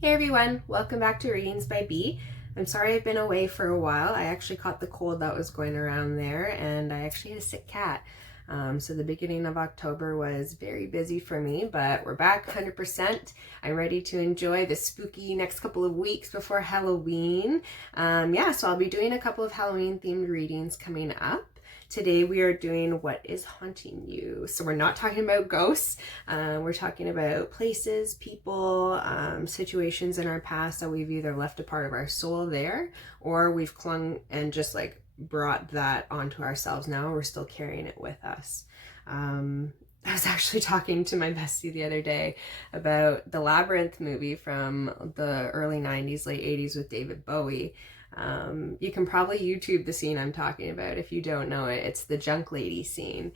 Hey everyone, welcome back to Readings by B. I'm sorry I've been away for a while. I actually caught the cold that was going around there, and I actually had a sick cat. So the beginning of October was very busy for me, but we're back 100%. I'm ready to enjoy the spooky next couple of weeks before Halloween. So I'll be doing a couple of Halloween themed readings coming up. Today we are doing What is Haunting You. So we're not talking about ghosts. We're talking about places, people, situations in our past that we've either left a part of our soul there, or we've clung and just like brought that onto ourselves. Now we're still carrying it with us. I was actually talking to my bestie the other day about the Labyrinth movie from the early 90s, late 80s with David Bowie. You can probably YouTube the scene I'm talking about if you don't know it. It's the junk lady scene,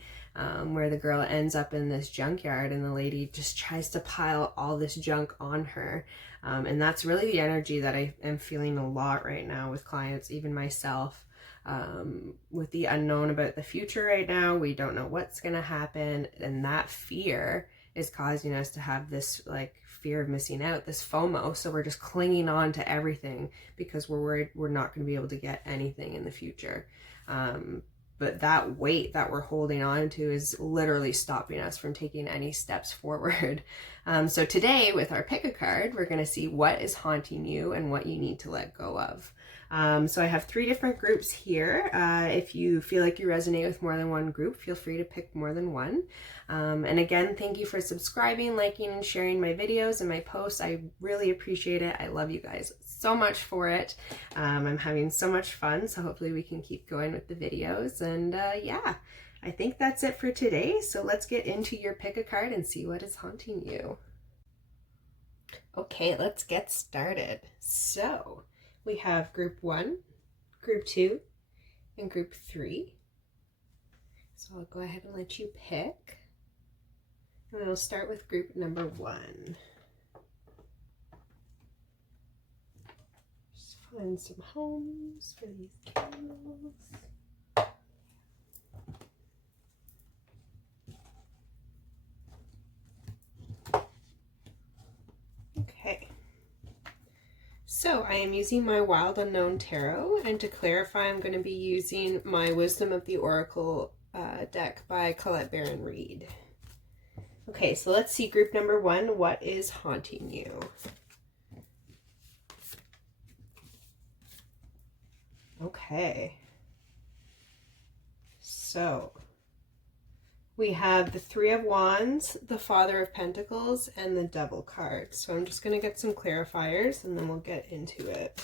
where the girl ends up in this junkyard and the lady just tries to pile all this junk on her. And that's really the energy that I am feeling a lot right now with clients, even myself. With the unknown about the future right now, we don't know what's going to happen, and that fear is causing us to have this like fear of missing out, this FOMO. So we're just clinging on to everything because we're worried we're not going to be able to get anything in the future. But that weight that we're holding on to is literally stopping us from taking any steps forward. So today with our pick a card, we're going to see what is haunting you and what you need to let go of. So I have 3 different groups here. If you feel like you resonate with more than one group, feel free to pick more than one. And again, thank you for subscribing, liking, and sharing my videos and my posts. I really appreciate it. I love you guys so much for it. I'm having so much fun, so hopefully we can keep going with the videos. And yeah, I think that's it for today. So let's get into your pick a card and see what is haunting you. Okay, let's get started. So we have group 1, group 2, and group 3. So I'll go ahead and let you pick. And we'll start with group number 1. Just find some homes for these candles. Okay. So I am using my Wild Unknown Tarot, and to clarify, I'm going to be using my Wisdom of the Oracle deck by Colette Baron Reed. Okay, so let's see group number 1. What is haunting you? Okay. So we have the 3 of Wands, the Father of Pentacles, and the Devil card. So I'm just going to get some clarifiers and then we'll get into it.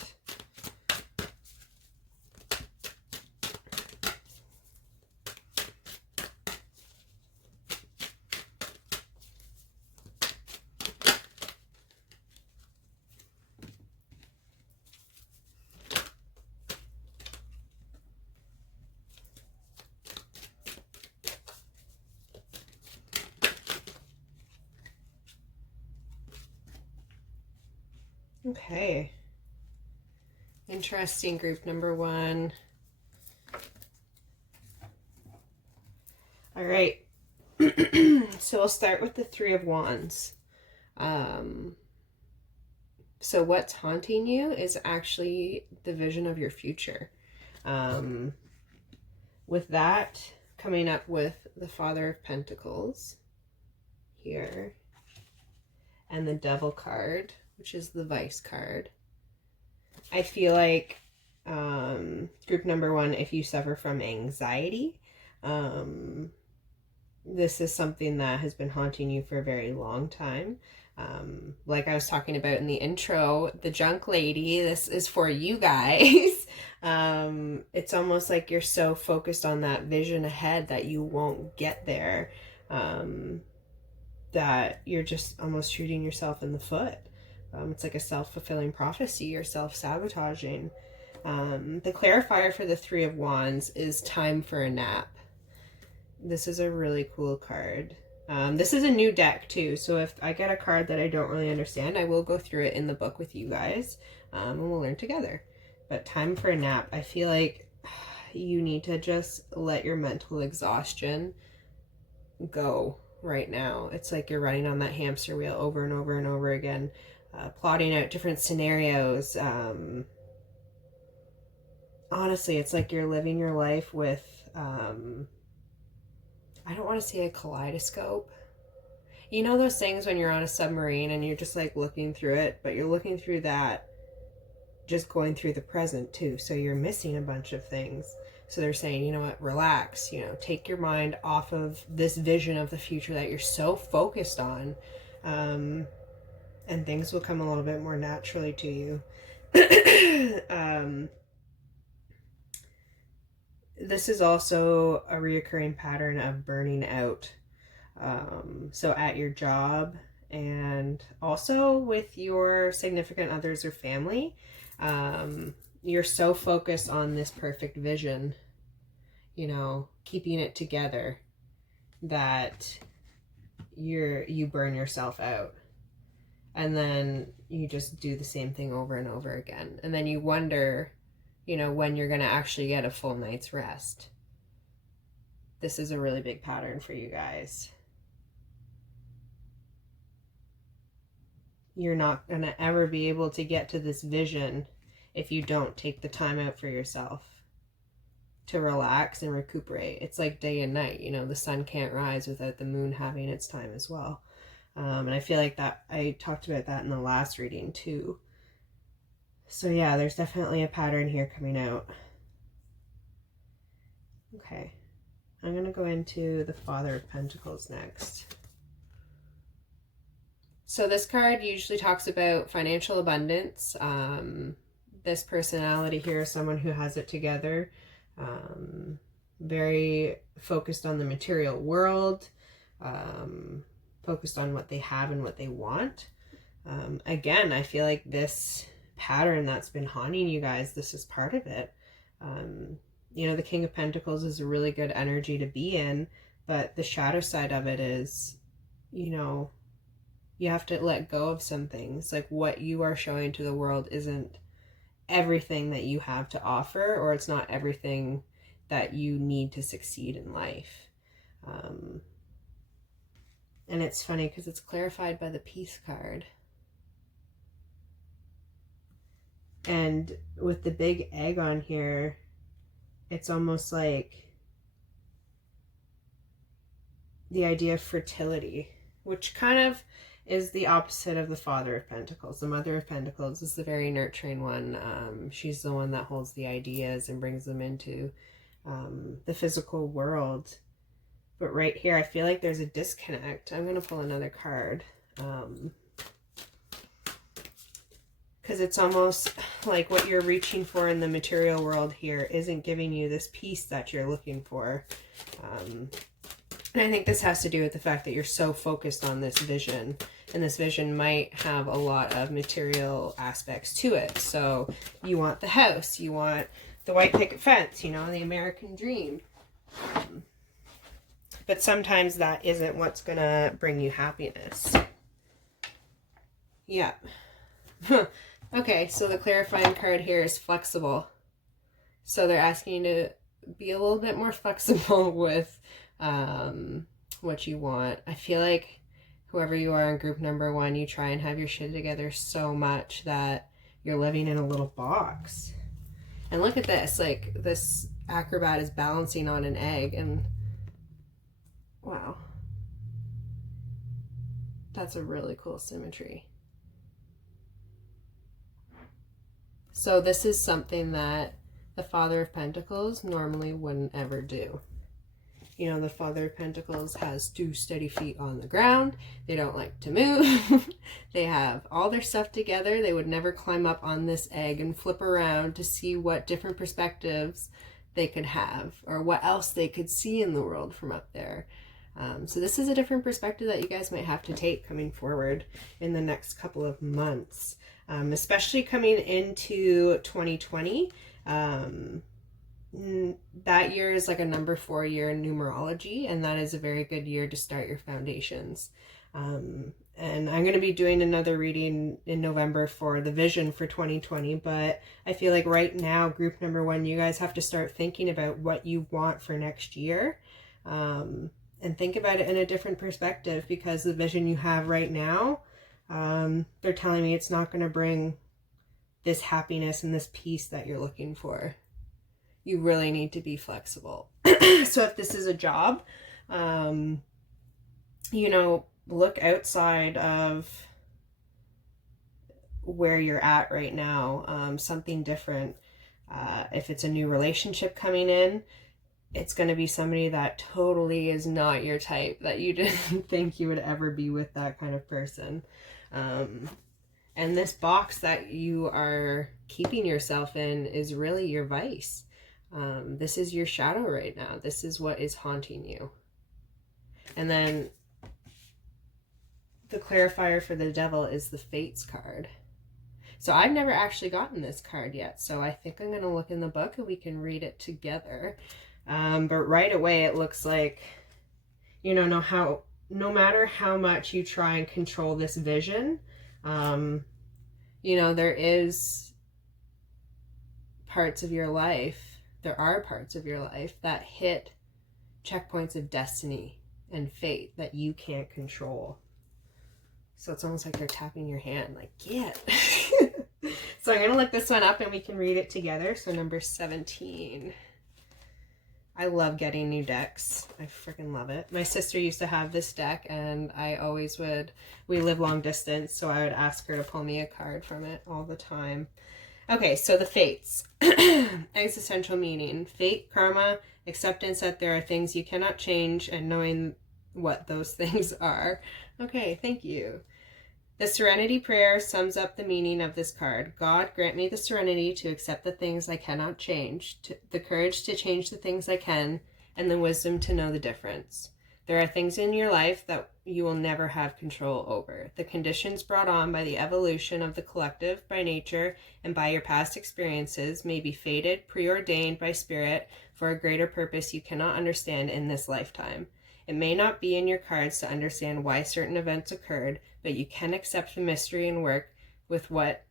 Okay. Interesting, group number 1. All right. So we'll start with the 3 of Wands. So what's haunting you is actually the vision of your future. With that, coming up with the Father of Pentacles here, and the Devil card, which is the Vice card. I feel like group number 1, if you suffer from anxiety, this is something that has been haunting you for a very long time. Like I was talking about in the intro, the junk lady, this is for you guys. It's almost like you're so focused on that vision ahead that you won't get there, that you're just almost shooting yourself in the foot. It's like a self-fulfilling prophecy or self-sabotaging. The clarifier for the 3 of Wands is time for a nap. This is a really cool card. This is a new deck too, so if I get a card that I don't really understand, I will go through it in the book with you guys, and we'll learn together. But time for a nap, I feel like you need to just let your mental exhaustion go right now. It's like you're running on that hamster wheel over and over and over again. plotting out different scenarios. Honestly, it's like you're living your life with, I don't want to say a kaleidoscope. You know those things when you're on a submarine and you're just like looking through it, but you're looking through that, just going through the present too. So you're missing a bunch of things. So they're saying, you know what, relax, you know, take your mind off of this vision of the future that you're so focused on. And things will come a little bit more naturally to you. This is also a reoccurring pattern of burning out. So at your job and also with your significant others or family, you're so focused on this perfect vision, you know, keeping it together, that you burn yourself out. And then you just do the same thing over and over again. And then you wonder, you know, when you're going to actually get a full night's rest. This is a really big pattern for you guys. You're not going to ever be able to get to this vision if you don't take the time out for yourself to relax and recuperate. It's like day and night, you know, the sun can't rise without the moon having its time as well. And I feel like that I talked about that in the last reading too. So yeah, there's definitely a pattern here coming out. Okay, I'm going to go into the Father of Pentacles next. So this card usually talks about financial abundance. This personality here is someone who has it together. Very focused on the material world. Focused on what they have and what they want. Again, I feel like this pattern that's been haunting you guys, this is part of it. You know, the King of Pentacles is a really good energy to be in, but the shadow side of it is, you know, you have to let go of some things. Like what you are showing to the world isn't everything that you have to offer, or it's not everything that you need to succeed in life. And it's funny because it's clarified by the Peace card. And with the big egg on here, it's almost like the idea of fertility, which kind of is the opposite of the Father of Pentacles. The Mother of Pentacles is the very nurturing one. She's the one that holds the ideas and brings them into the physical world. But right here, I feel like there's a disconnect. I'm going to pull another card. Because it's almost like what you're reaching for in the material world here isn't giving you this peace that you're looking for. And I think this has to do with the fact that you're so focused on this vision. And this vision might have a lot of material aspects to it. So you want the house, you want the white picket fence, you know, the American dream. But sometimes that isn't what's going to bring you happiness. Yeah. Okay, so the clarifying card here is flexible. So they're asking you to be a little bit more flexible with what you want. I feel like whoever you are in group number 1, you try and have your shit together so much that you're living in a little box. And look at this, like this acrobat is balancing on an egg, and wow. That's a really cool symmetry. So this is something that the Father of Pentacles normally wouldn't ever do. You know, the Father of Pentacles has 2 steady feet on the ground. They don't like to move. They have all their stuff together. They would never climb up on this egg and flip around to see what different perspectives they could have or what else they could see in the world from up there. So this is a different perspective that you guys might have to take coming forward in the next couple of months, especially coming into 2020. That year is like a number 4 year in numerology, and that is a very good year to start your foundations. And I'm going to be doing another reading in November for the vision for 2020, but I feel like right now, group number 1, you guys have to start thinking about what you want for next year. And think about it in a different perspective, because the vision you have right now They're telling me it's not going to bring this happiness and this peace that you're looking for. You really need to be flexible. So if this is a job, you know, look outside of where you're at right now, something different. If it's a new relationship coming in, it's going to be somebody that totally is not your type, that you didn't think you would ever be with that kind of person. And this box that you are keeping yourself in is really your vice. This is your shadow right now. This is what is haunting you. And then the clarifier for the devil is the Fates card. So I've never actually gotten this card yet, so I think I'm going to look in the book and we can read it together. But right away it looks like, you know, no matter how much you try and control this vision, you know, there are parts of your life that hit checkpoints of destiny and fate that you can't control. So it's almost like they're tapping your hand, like, get. So I'm going to look this one up and we can read it together. So number 17. I love getting new decks. I freaking love it. My sister used to have this deck and I always would, we live long distance, so I would ask her to pull me a card from it all the time. Okay, so the Fates. Existential meaning. Fate, karma, acceptance that there are things you cannot change, and knowing what those things are. Okay, thank you. The Serenity Prayer sums up the meaning of this card. God, grant me the serenity to accept the things I cannot change, the courage to change the things I can, and the wisdom to know the difference. There are things in your life that you will never have control over. The conditions brought on by the evolution of the collective, by nature, and by your past experiences may be fated, preordained by spirit for a greater purpose you cannot understand in this lifetime. It may not be in your cards to understand why certain events occurred, but you can accept the mystery and work with what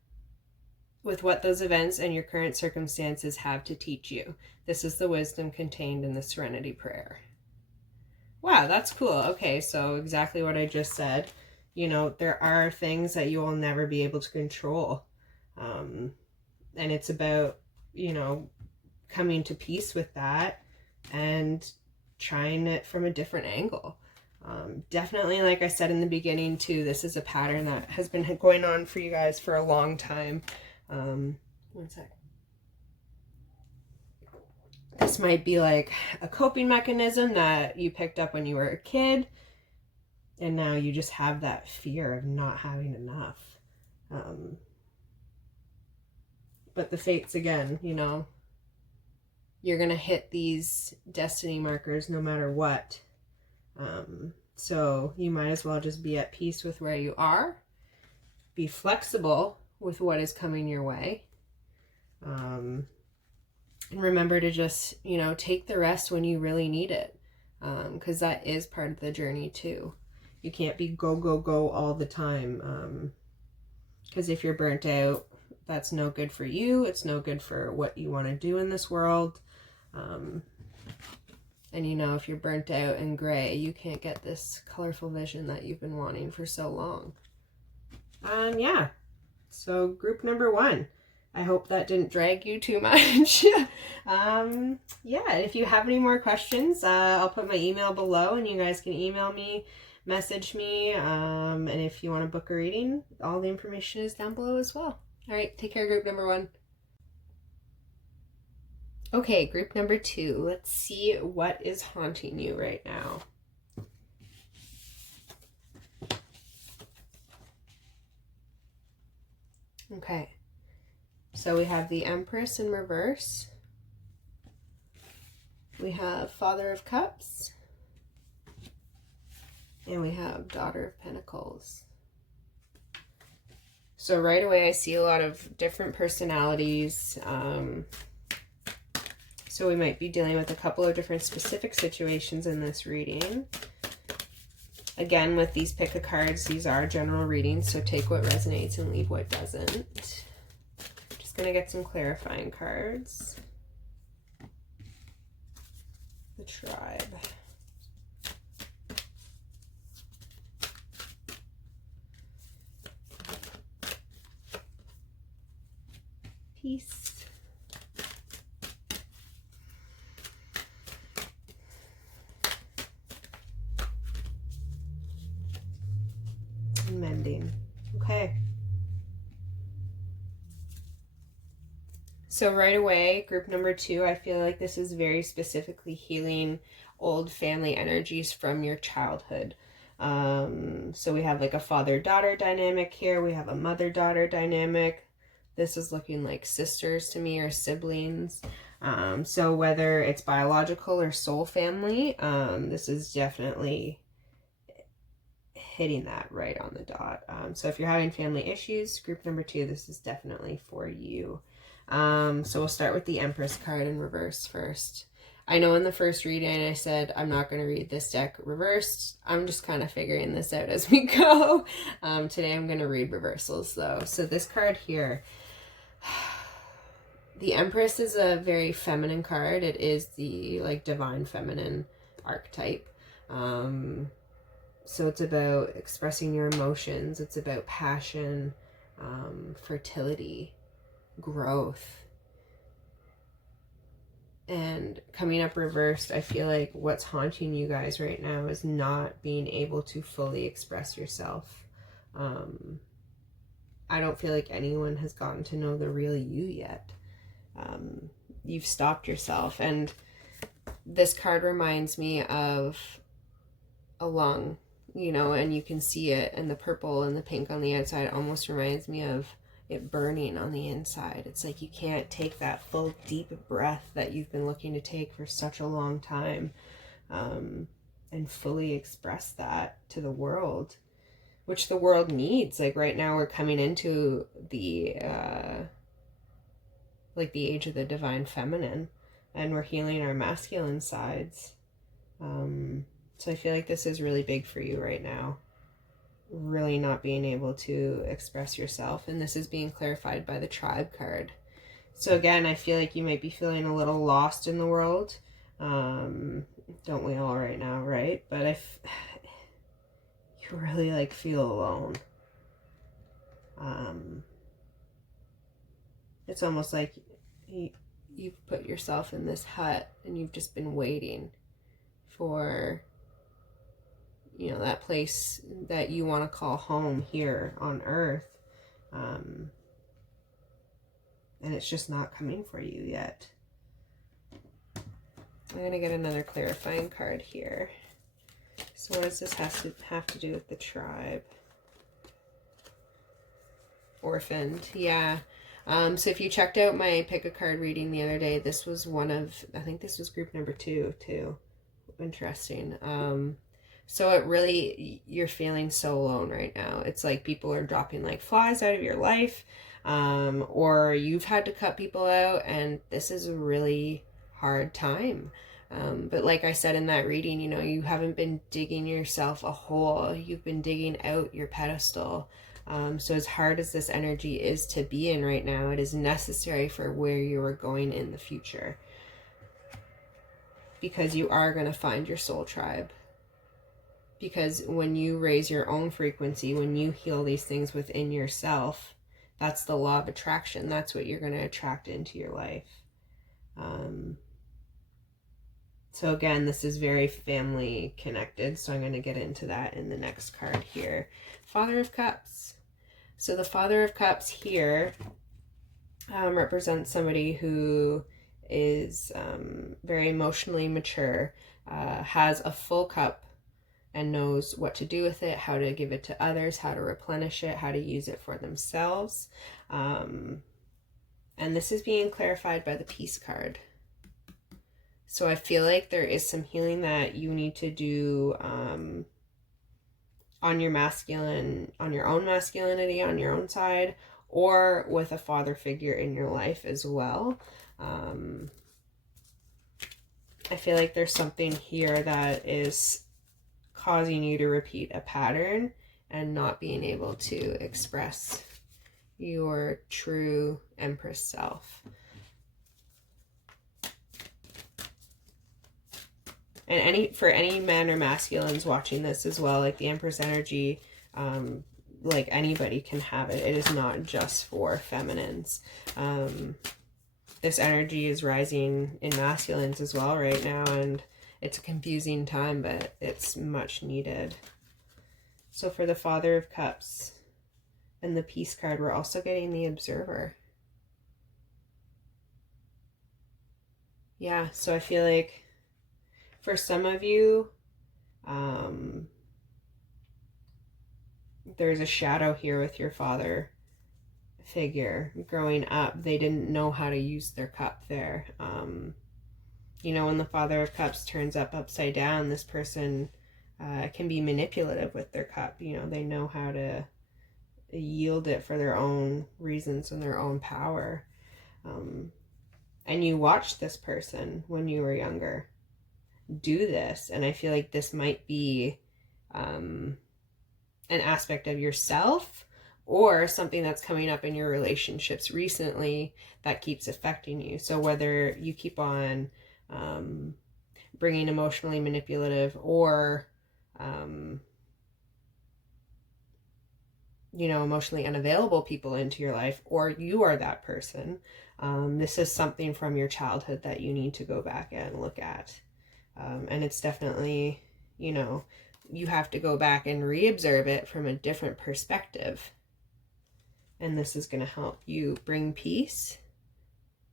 those events and your current circumstances have to teach you. This is the wisdom contained in the Serenity Prayer. Wow, that's cool. Okay, so exactly what I just said. You know, there are things that you will never be able to control. And it's about, you know, coming to peace with that and trying it from a different angle. Definitely, like I said in the beginning too, this is a pattern that has been going on for you guys for a long time. One sec. This might be like a coping mechanism that you picked up when you were a kid, and now you just have that fear of not having enough. But the Fates, again, you know, you're going to hit these destiny markers no matter what. So you might as well just be at peace with where you are. Be flexible with what is coming your way. And remember to just, you know, take the rest when you really need it. Because that is part of the journey too. You can't be go, go, go all the time. Because if you're burnt out, that's no good for you. It's no good for what you want to do in this world. And you know, if you're burnt out and gray, you can't get this colorful vision that you've been wanting for so long. Yeah. So group number 1. I hope that didn't drag you too much. Yeah, if you have any more questions, I'll put my email below and you guys can email me, message me. And if you want to book a reading, all the information is down below as well. All right, take care, group number 1. Okay, group number 2. Let's see what is haunting you right now. Okay, so we have the Empress in reverse. We have Father of Cups. And we have Daughter of Pentacles. So right away I see a lot of different personalities. So we might be dealing with a couple of different specific situations in this reading. Again, with these pick a cards, these are general readings, so take what resonates and leave what doesn't. Just going to get some clarifying cards. The Tribe. peace. And mending. Okay. So right away, group number 2, I feel like this is very specifically healing old family energies from your childhood. So we have like a father-daughter dynamic here. We have a mother-daughter dynamic. This is looking like sisters to me, or siblings. So whether it's biological or soul family, this is definitely hitting that right on the dot. So if you're having family issues, group number 2, this is definitely for you. So we'll start with the Empress card in reverse first. I know in the first reading I said I'm not going to read this deck reversed. I'm just kind of figuring this out as we go. Today I'm going to read reversals though. So this card here, the Empress is a very feminine card. It is the like divine feminine archetype. So it's about expressing your emotions. It's about passion, fertility, growth. And coming up reversed, I feel like what's haunting you guys right now is not being able to fully express yourself. I don't feel like anyone has gotten to know the real you yet. You've stopped yourself. And this card reminds me of a lung, you know, and you can see it, and the purple and the pink on the outside almost reminds me of it burning on the inside. It's like you can't take that full deep breath that you've been looking to take for such a long time, and fully express that to the world, which the world needs. Like right now we're coming into the like the age of the divine feminine, and we're healing our masculine sides. So I feel like this is really big for you right now. Really not being able to express yourself, and this is being clarified by the Tribe card. So again, I feel like you might be feeling a little lost in the world. Don't we all right now, right? But if you really like feel alone, it's almost like you've put yourself in this hut and you've just been waiting for, you know, that place that you want to call home here on earth. And it's just not coming for you yet. I'm going to get another clarifying card here. So what does this have to do with the Tribe? Orphaned, yeah. So if you checked out my pick a card reading the other day, this was one of, I think this was group number 2 too. Interesting. So it really, you're feeling so alone right now. It's like people are dropping like flies out of your life, or you've had to cut people out, and this is a really hard time. But like I said in that reading, you know, you haven't been digging yourself a hole. You've been digging out your pedestal. So as hard as this energy is to be in right now, it is necessary for where you are going in the future. Because you are going to find your soul tribe. Because when you raise your own frequency, when you heal these things within yourself, that's the law of attraction. That's what you're going to attract into your life. So again, this is very family connected. So I'm going to get into that in the next card here. Father of Cups. So the Father of Cups here represents somebody who is very emotionally mature, has a full cup, and knows what to do with it, how to give it to others, how to replenish it, how to use it for themselves. And this is being clarified by the Peace card. So I feel like there is some healing that you need to do on your masculine, on your own masculinity, on your own side, or with a father figure in your life as well. I feel like there's something here that is causing you to repeat a pattern and not being able to express your true Empress self. And for any men or masculines watching this as well, like the Empress energy like anybody can have it. It is not just for feminines. This energy is rising in masculines as well right now, and it's a confusing time, but it's much needed. So for the Father of Cups and the Peace card, we're also getting the Observer. Yeah, so I feel like for some of you, there's a shadow here with your father figure. Growing up, they didn't know how to use their cup there. You know, when the Father of Cups turns up upside down, this person can be manipulative with their cup. You know, they know how to yield it for their own reasons and their own power. And you watched this person when you were younger do this, and I feel like this might be an aspect of yourself or something that's coming up in your relationships recently that keeps affecting you. So whether you keep on bringing emotionally manipulative or you know, emotionally unavailable people into your life, or you are that person, this is something from your childhood that you need to go back and look at. And it's definitely, you know, you have to go back and re-observe it from a different perspective. And this is going to help you bring peace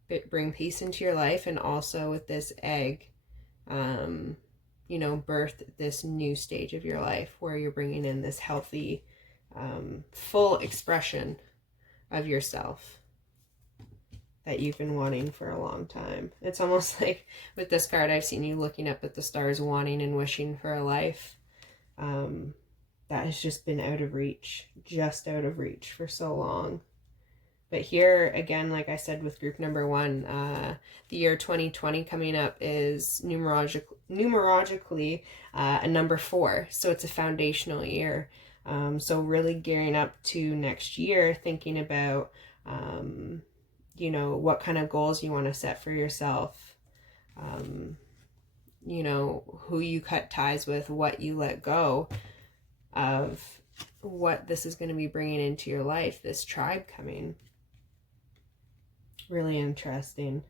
into your life. And also with this egg, you know, birth this new stage of your life where you're bringing in this healthy, full expression of yourself that you've been wanting for a long time. It's almost like with this card, I've seen you looking up at the stars, wanting and wishing for a life that has just been out of reach, just out of reach for so long. But here again, like I said with group number 1, the year 2020 coming up is numerologically a number 4. So it's a foundational year. So really gearing up to next year, thinking about, you know, what kind of goals you want to set for yourself, you know, who you cut ties with, what you let go of, what this is going to be bringing into your life, this tribe coming. Really interesting.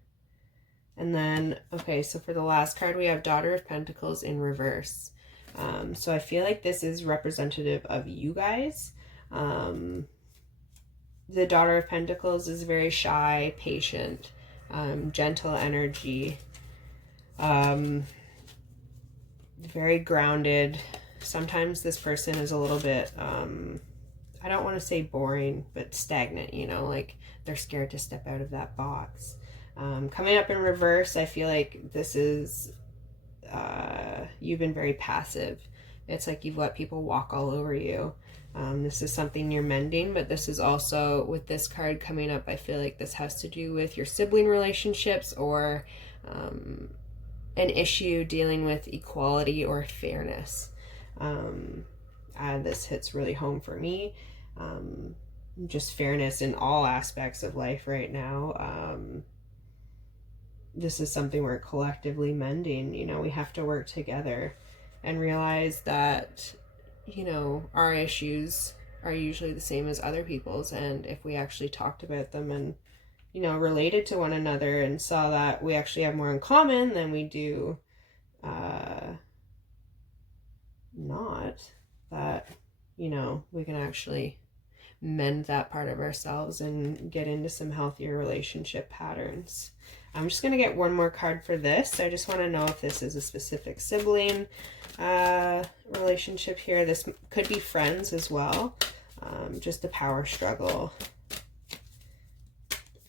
And then, okay, so for the last card, we have Daughter of Pentacles in reverse. So I feel like this is representative of you guys. The Daughter of Pentacles is very shy, patient, gentle energy, very grounded. Sometimes this person is a little bit, I don't want to say boring, but stagnant, you know, like they're scared to step out of that box. Coming up in reverse, I feel like this is, you've been very passive. It's like you've let people walk all over you. This is something you're mending, but this is also, with this card coming up, I feel like this has to do with your sibling relationships or an issue dealing with equality or fairness. This hits really home for me. Just fairness in all aspects of life right now. This is something we're collectively mending. You know, we have to work together and realize that, you know, our issues are usually the same as other people's. And if we actually talked about them and, you know, related to one another and saw that we actually have more in common than we do not, that, you know, we can actually mend that part of ourselves and get into some healthier relationship patterns. I'm just going to get one more card for this. I just want to know if this is a specific sibling relationship here. This could be friends as well. Just a power struggle.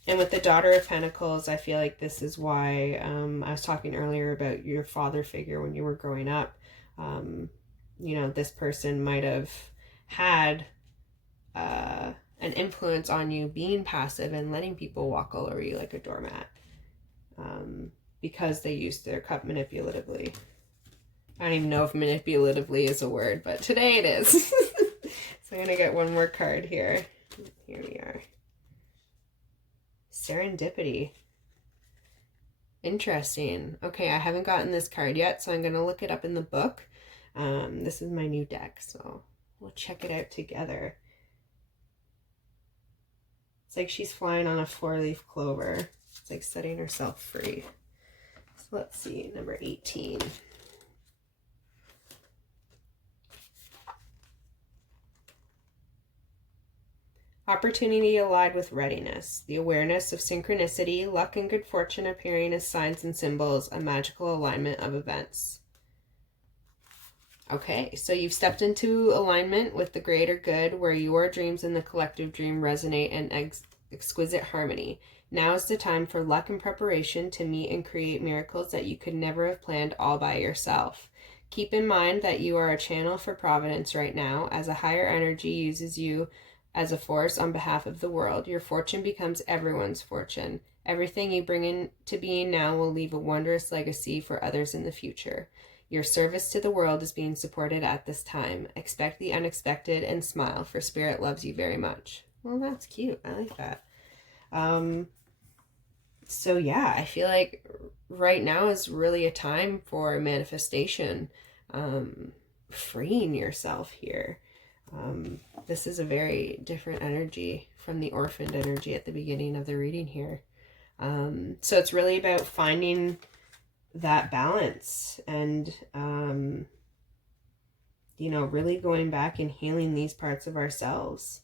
And with the Daughter of Pentacles, I feel like this is why I was talking earlier about your father figure when you were growing up. You know, this person might have had an influence on you being passive and letting people walk all over you like a doormat. Because they used their cup manipulatively. I don't even know if manipulatively is a word, but today it is. So I'm going to get one more card here. Here we are. Serendipity. Interesting. Okay, I haven't gotten this card yet, so I'm going to look it up in the book. This is my new deck, so we'll check it out together. It's like she's flying on a 4-leaf clover. It's like setting herself free. So let's see, number 18. Opportunity allied with readiness. The awareness of synchronicity, luck, and good fortune appearing as signs and symbols, a magical alignment of events. Okay, so you've stepped into alignment with the greater good where your dreams and the collective dream resonate in exquisite harmony. Now is the time for luck and preparation to meet and create miracles that you could never have planned all by yourself. Keep in mind that you are a channel for providence right now, as a higher energy uses you as a force on behalf of the world. Your fortune becomes everyone's fortune. Everything you bring into being now will leave a wondrous legacy for others in the future. Your service to the world is being supported at this time. Expect the unexpected and smile, for Spirit loves you very much. Well, that's cute. I like that. So yeah, I feel like right now is really a time for manifestation, freeing yourself here. This is a very different energy from the orphaned energy at the beginning of the reading here. So it's really about finding that balance and, you know, really going back and healing these parts of ourselves.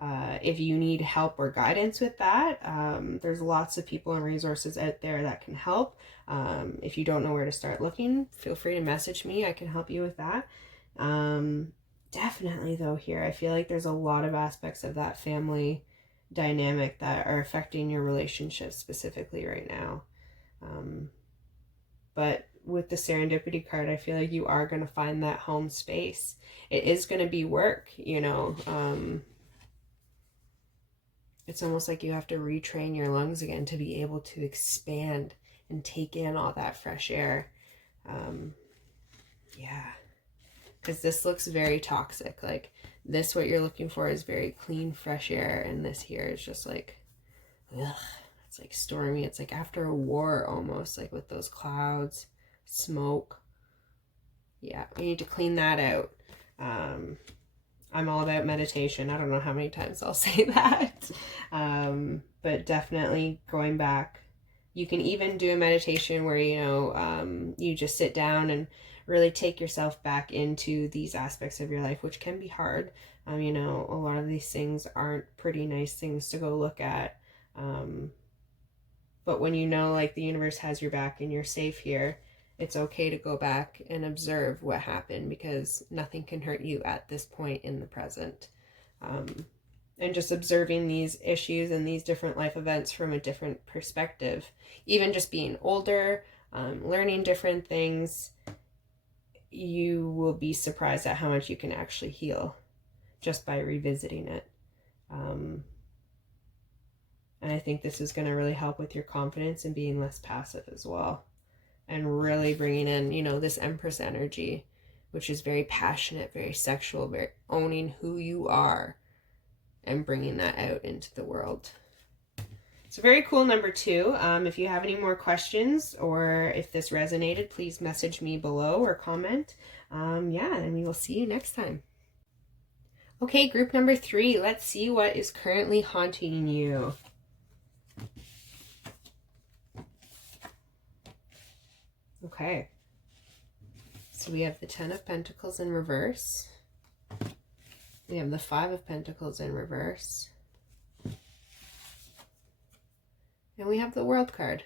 If you need help or guidance with that, there's lots of people and resources out there that can help. If you don't know where to start looking, feel free to message me. I can help you with that. Definitely though here, I feel like there's a lot of aspects of that family dynamic that are affecting your relationship specifically right now. But with the serendipity card, I feel like you are going to find that home space. It is going to be work, you know. It's almost like you have to retrain your lungs again to be able to expand and take in all that fresh air. Yeah. Because this looks very toxic. Like this, what you're looking for is very clean, fresh air. And this here is just like, ugh. It's like stormy. It's like after a war almost, like with those clouds, smoke. Yeah, we need to clean that out. I'm all about meditation. I don't know how many times I'll say that. But definitely going back. You can even do a meditation where, you know, you just sit down and really take yourself back into these aspects of your life, which can be hard. You know, a lot of these things aren't pretty nice things to go look at. But when you know, like, the universe has your back and you're safe here, it's okay to go back and observe what happened, because nothing can hurt you at this point in the present. And just observing these issues and these different life events from a different perspective, even just being older, learning different things, you will be surprised at how much you can actually heal just by revisiting it. And I think this is going to really help with your confidence and being less passive as well. And really bringing in, you know, this Empress energy, which is very passionate, very sexual, very owning who you are and bringing that out into the world. So very cool, number 2. If you have any more questions or if this resonated, please message me below or comment. Yeah, and we will see you next time. Okay, group number 3. Let's see what is currently haunting you. Okay, so we have the 10 of Pentacles in reverse. We have the 5 of Pentacles in reverse. And we have the World card.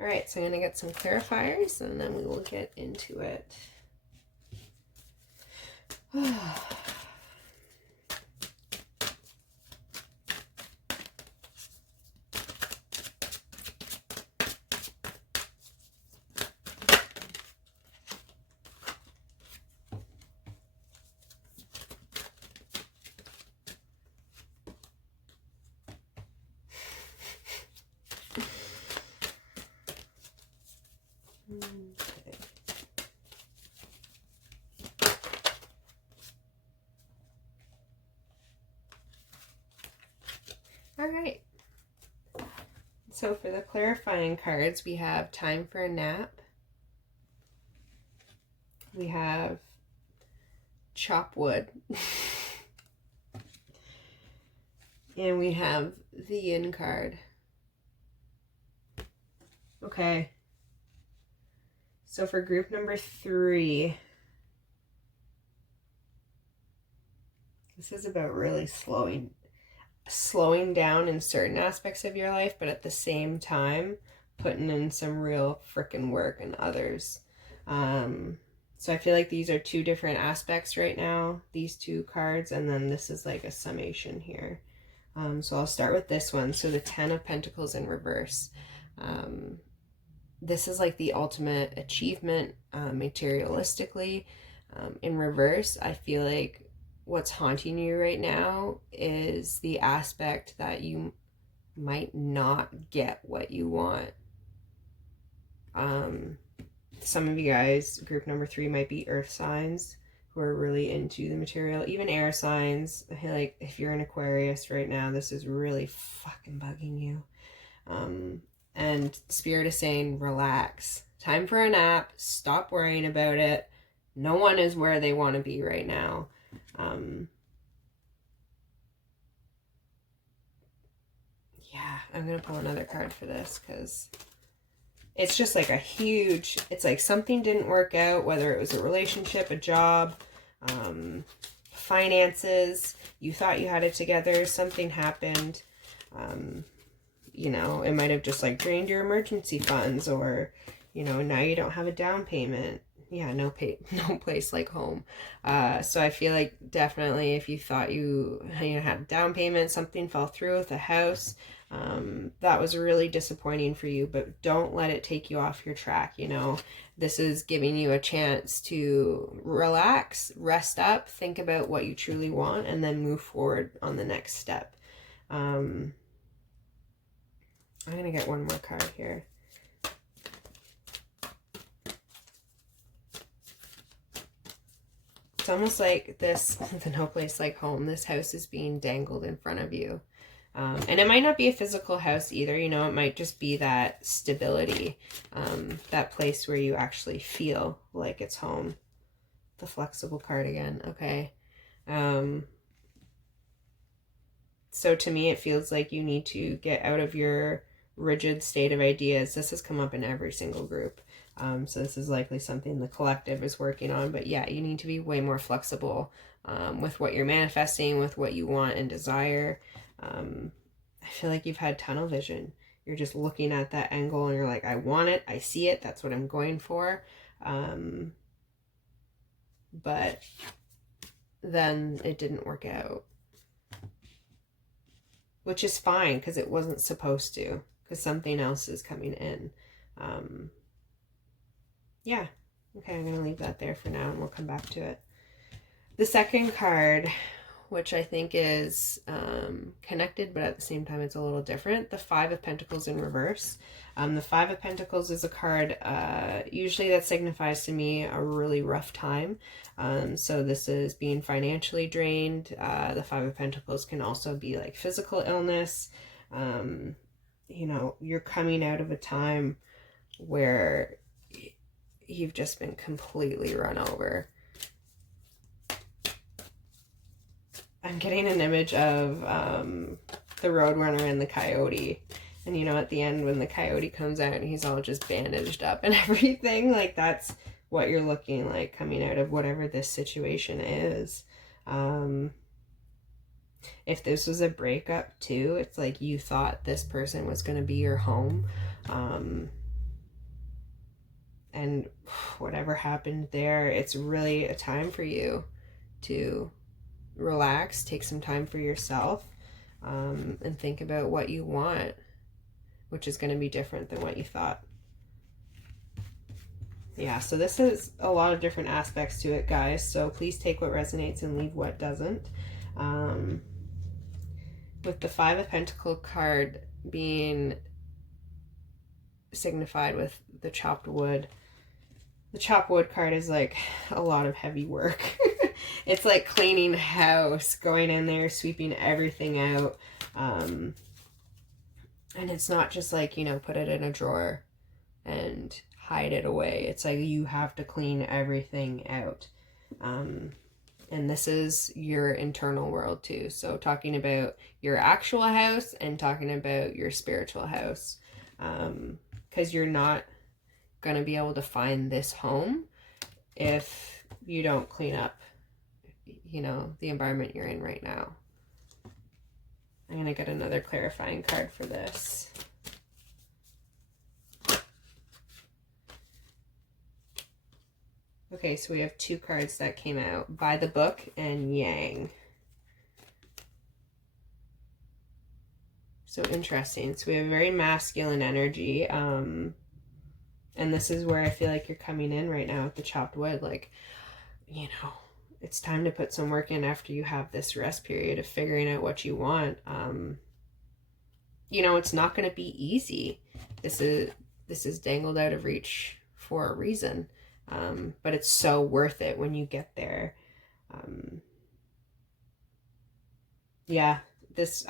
All right, so I'm going to get some clarifiers and then we will get into it. All right. So for the clarifying cards, we have time for a nap. We have chop wood. And we have the yin card. Okay. So for group number 3, this is about really slowing down in certain aspects of your life, but at the same time putting in some real freaking work in others. So I feel like these are 2 different aspects right now, these 2 cards, and then this is like a summation here. So I'll start with this one. So the 10 of Pentacles in reverse. This is like the ultimate achievement materialistically. In reverse, I feel like what's haunting you right now is the aspect that you might not get what you want. Some of you guys, group number 3, might be earth signs who are really into the material. Even air signs. I feel like if you're an Aquarius right now, this is really fucking bugging you. And Spirit is saying, relax. Time for a nap. Stop worrying about it. No one is where they want to be right now. Yeah, I'm going to pull another card for this because it's just like a huge, it's like something didn't work out, whether it was a relationship, a job, finances. You thought you had it together. Something happened. You know, it might have just like drained your emergency funds, or, you know, now you don't have a down payment. Yeah, no place like home. So I feel like definitely if you thought you had a down payment, something fell through with a house, that was really disappointing for you, but don't let it take you off your track. You know, this is giving you a chance to relax, rest up, think about what you truly want, and then move forward on the next step. I'm going to get one more card here. It's almost like this, the no place like home, this house is being dangled in front of you. And it might not be a physical house either, you know, it might just be that stability, that place where you actually feel like it's home. The flexible card again, okay. So to me, it feels like you need to get out of your rigid state of ideas. This has come up in every single group. So this is likely something the collective is working on. But yeah, you need to be way more flexible with what you're manifesting, with what you want and desire. I feel like you've had tunnel vision. You're just looking at that angle and you're like, I want it, I see it, that's what I'm going for. But then it didn't work out. Which is fine because it wasn't supposed to, because something else is coming in. Yeah. Okay, I'm going to leave that there for now and we'll come back to it. The second card, which I think is connected, but at the same time it's a little different. The 5 of Pentacles in reverse. The 5 of Pentacles is a card usually that signifies to me a really rough time. So this is being financially drained. The 5 of Pentacles can also be like physical illness. You know, you're coming out of a time where you've just been completely run over. I'm getting an image of the Roadrunner and the Coyote. And, you know, at the end when the Coyote comes out and he's all just bandaged up and everything, like that's what you're looking like coming out of whatever this situation is. If this was a breakup too, it's like you thought this person was going to be your home. And whatever happened there, it's really a time for you to relax, take some time for yourself, and think about what you want, which is going to be different than what you thought. Yeah, so this is a lot of different aspects to it, guys, so please take what resonates and leave what doesn't. With the 5 of Pentacles card being signified with the chopped wood, the chopped wood card is like a lot of heavy work. It's like cleaning house, going in there, sweeping everything out. And it's not just like, you know, put it in a drawer and hide it away. It's like you have to clean everything out. And this is your internal world too. So talking about your actual house and talking about your spiritual house. Because you're not going to be able to find this home if you don't clean up, you know, the environment you're in right now. I'm going to get another clarifying card for this. Okay, so we have two cards that came out, By the Book and Yang. So interesting. So we have very masculine energy. And this is where I feel like you're coming in right now with the chopped wood. Like, you know, it's time to put some work in after you have this rest period of figuring out what you want. You know, it's not going to be easy. This is dangled out of reach for a reason. But it's so worth it when you get there. Yeah, this,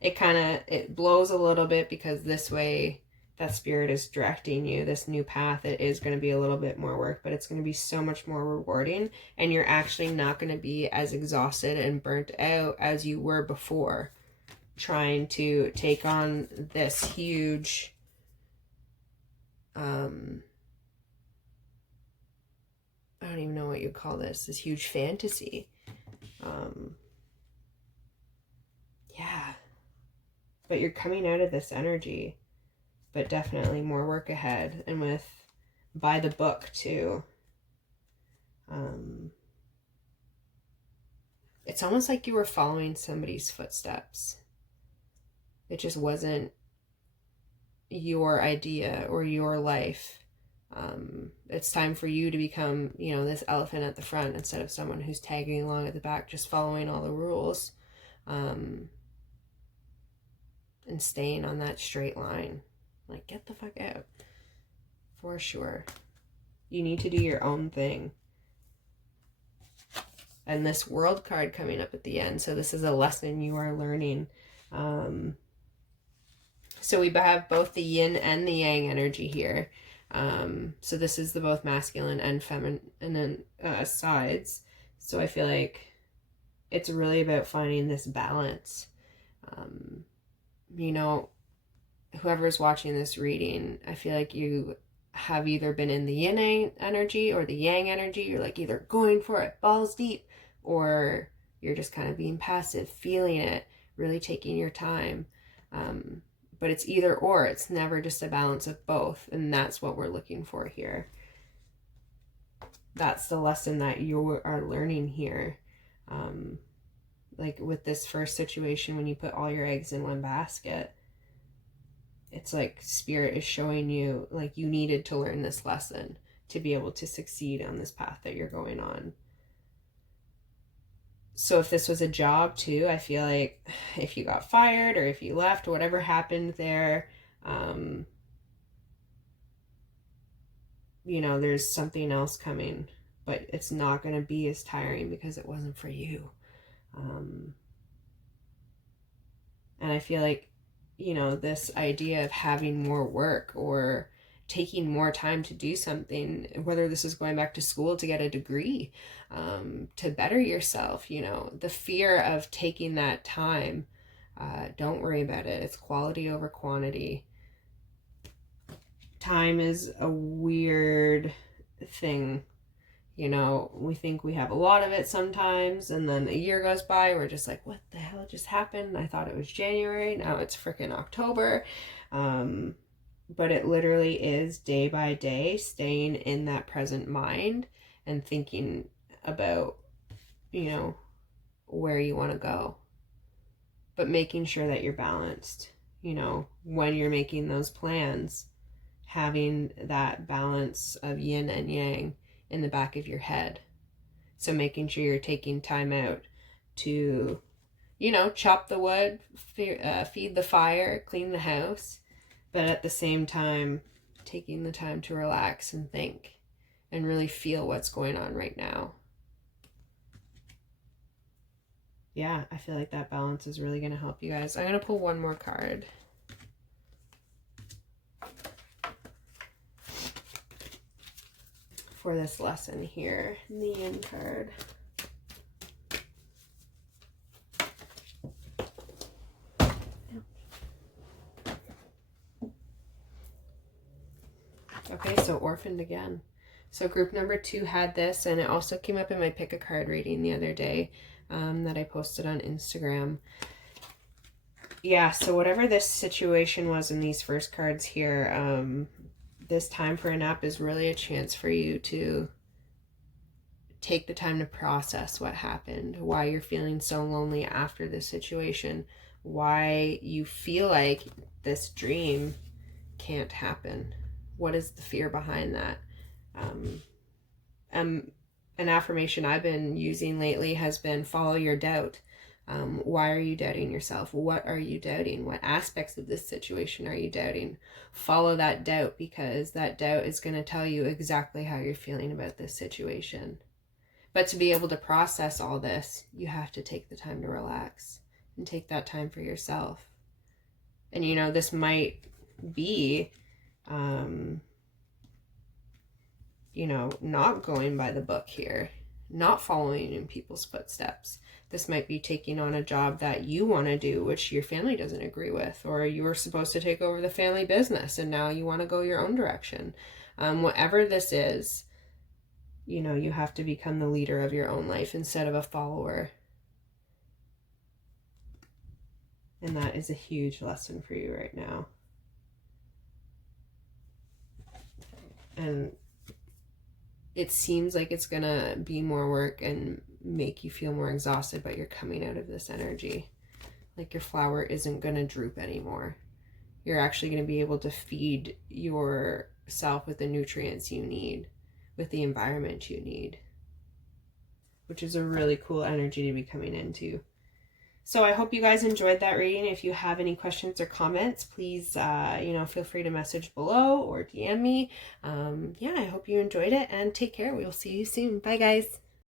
it blows a little bit because this way that spirit is directing you, this new path, it is going to be a little bit more work, but it's going to be so much more rewarding, and you're actually not going to be as exhausted and burnt out as you were before trying to take on this huge, I don't even know what you call this huge fantasy. Yeah. But you're coming out of this energy, but definitely more work ahead. And with By the Book too. It's almost like you were following somebody's footsteps. It just wasn't your idea or your life. It's time for you to become, you know, this elephant at the front instead of someone who's tagging along at the back, just following all the rules, and staying on that straight line. Like, get the fuck out. For sure. You need to do your own thing. And this World card coming up at the end. So this is a lesson you are learning. So we have both the yin and the yang energy here. So this is the both masculine and feminine sides. So I feel like it's really about finding this balance. You know, whoever's watching this reading, I feel like you have either been in the yin energy or the yang energy. You're like either going for it balls deep, or you're just kind of being passive, feeling it, really taking your time. But it's either or. It's never just a balance of both. And that's what we're looking for here. That's the lesson that you are learning here. Like with this first situation, when you put all your eggs in one basket, it's like spirit is showing you like you needed to learn this lesson to be able to succeed on this path that you're going on. So if this was a job too, I feel like if you got fired or if you left, whatever happened there, you know, there's something else coming, but it's not going to be as tiring because it wasn't for you. And I feel like, you know, this idea of having more work or taking more time to do something, whether this is going back to school to get a degree, to better yourself, you know, the fear of taking that time, don't worry about it. It's quality over quantity. Time is a weird thing. You know, we think we have a lot of it sometimes, and then a year goes by, we're just like, what the hell just happened? I thought it was January, now it's freaking October. But it literally is day by day staying in that present mind and thinking about, you know, where you want to go. But making sure that you're balanced, you know, when you're making those plans, having that balance of yin and yang in the back of your head. So making sure you're taking time out to, you know, chop the wood, feed the fire, clean the house, but at the same time, taking the time to relax and think and really feel what's going on right now. Yeah, I feel like that balance is really going to help you guys. I'm going to pull one more card. For this lesson here, the yin card. Okay, so orphaned again. So group number 2 had this, and it also came up in my pick a card reading the other day that I posted on Instagram. Yeah, so whatever this situation was in these first cards here, this time for a nap is really a chance for you to take the time to process what happened, why you're feeling so lonely after this situation, why you feel like this dream can't happen. What is the fear behind that? An affirmation I've been using lately has been follow your doubt. Why are you doubting yourself? What are you doubting? What aspects of this situation are you doubting? Follow that doubt, because that doubt is going to tell you exactly how you're feeling about this situation. But to be able to process all this, you have to take the time to relax and take that time for yourself. And you know, this might be, you know, not going by the book here, not following in people's footsteps. This might be taking on a job that you want to do, which your family doesn't agree with, or you were supposed to take over the family business and now you want to go your own direction. Whatever this is, you know, you have to become the leader of your own life instead of a follower. And that is a huge lesson for you right now. And it seems like it's gonna be more work and make you feel more exhausted, but you're coming out of this energy. Like your flower isn't gonna droop anymore. You're actually gonna be able to feed yourself with the nutrients you need, with the environment you need, which is a really cool energy to be coming into. So I hope you guys enjoyed that reading. If you have any questions or comments, please, you know, feel free to message below or DM me. Yeah, I hope you enjoyed it, and take care. We will see you soon. Bye, guys.